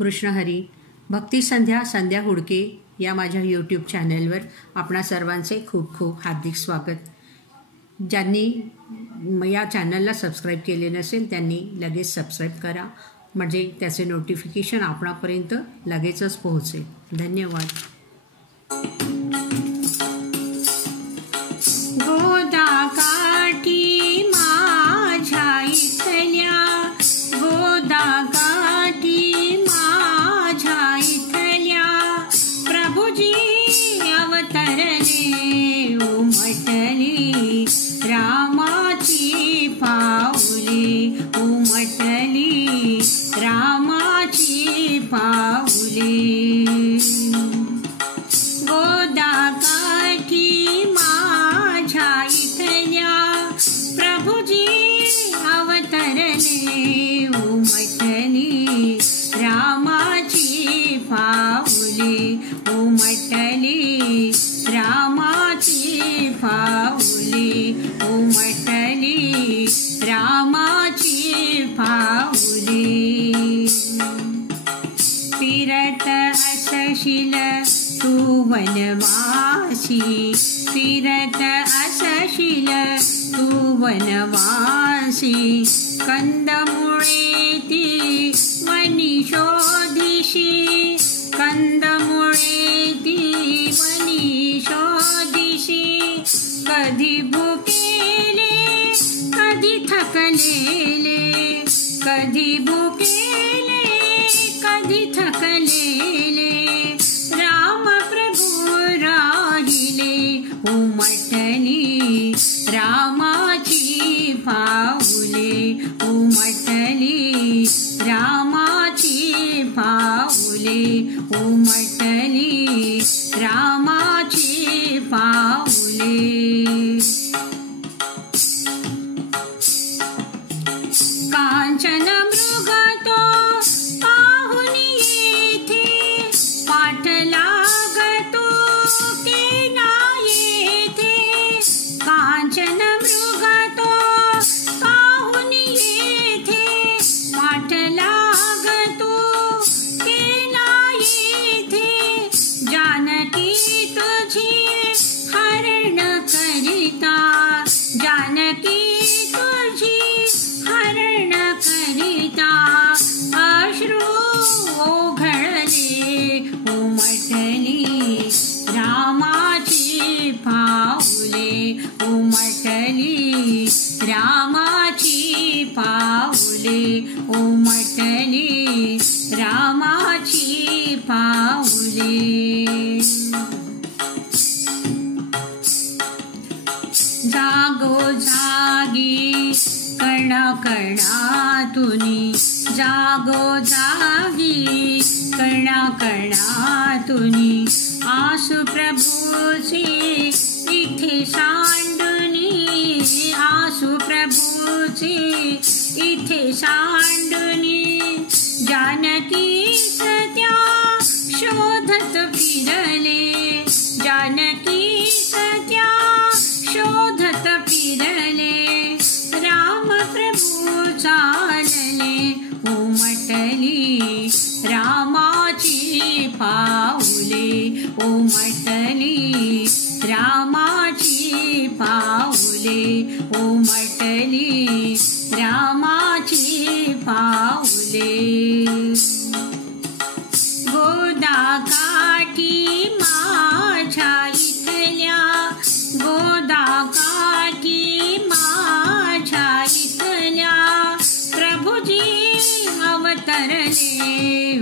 कृष्ण हरी भक्ती संध्या संध्या हुडके या माझ्या यूट्यूब चॅनलवर आपणा सर्वांचे खूप खूप हार्दिक स्वागत. ज्यांनी या चॅनलला सबस्क्राईब केले नसेल त्यांनी लगेच सबस्क्राईब करा, म्हणजे त्याचे नोटिफिकेशन आपणापर्यंत लगेचच पोहोचेल. धन्यवाद. गोदाकाठी माझ्या इथल्या, गोदाकाठी माझ्या इथल्या, प्रभुजी अवतरले उमटली रामाची पाऊले, उमटली रामाची पाऊले. गोदाकाठी माझ्या इथल्या, प्रभुजी अवतरले उमटली रामाची पाऊले, उमटली रामाची पाऊले, उमटली रामाची पाऊले. फिरत असशील तू वनवासी, फिरत असशील तू वनवासी, कंदमुळे ती वनी शोधिशी, कंदमुळे ती वनी शोधिशी. कधी भुकेले कधी थकलेले, कधी भुकेले कधी थकलेले, राम प्रभु राहिले उमटली रामाची पाऊले, उमटली रामाची पाऊले, उमटली रामाची पाऊले. कांचन मृग तो पाहुन येथे, पाठ लागतो केला येथे. कांचन मृग तो पाहुन येथे, पाठ लागतो केला येथे. जानकी तुझी हरण करिता, जानकी तुझी हरण करिता, अश्रू ओघळले उमटली रामाची पाऊले, उमटली रामाची पाऊले, उमटली रामाची पाऊले. जागोजागी कणाकणातुनी, जागोजागी कणाकणातुनी, आसु प्रभूची इथे सांडुनी, आसु प्रभूची इथे सांडुनी. जानकी सत्या शोधत फिरले, जानकी सत्या शोधत फिरले, राम प्रभु चालले उमटली रामाची पाऊले, उमटली रामाची पाऊले, उमटली रामाची पाऊले. गोदाकाठी माझ्या इथल्या, गोदाकाठी माझ्या इथल्या, प्रभुजी अवतरले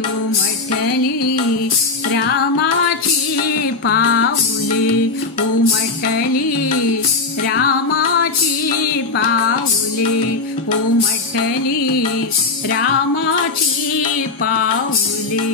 उमटली रामाची पाऊले, उमटली रामाची पाऊले, उमटली रामाची पाऊले.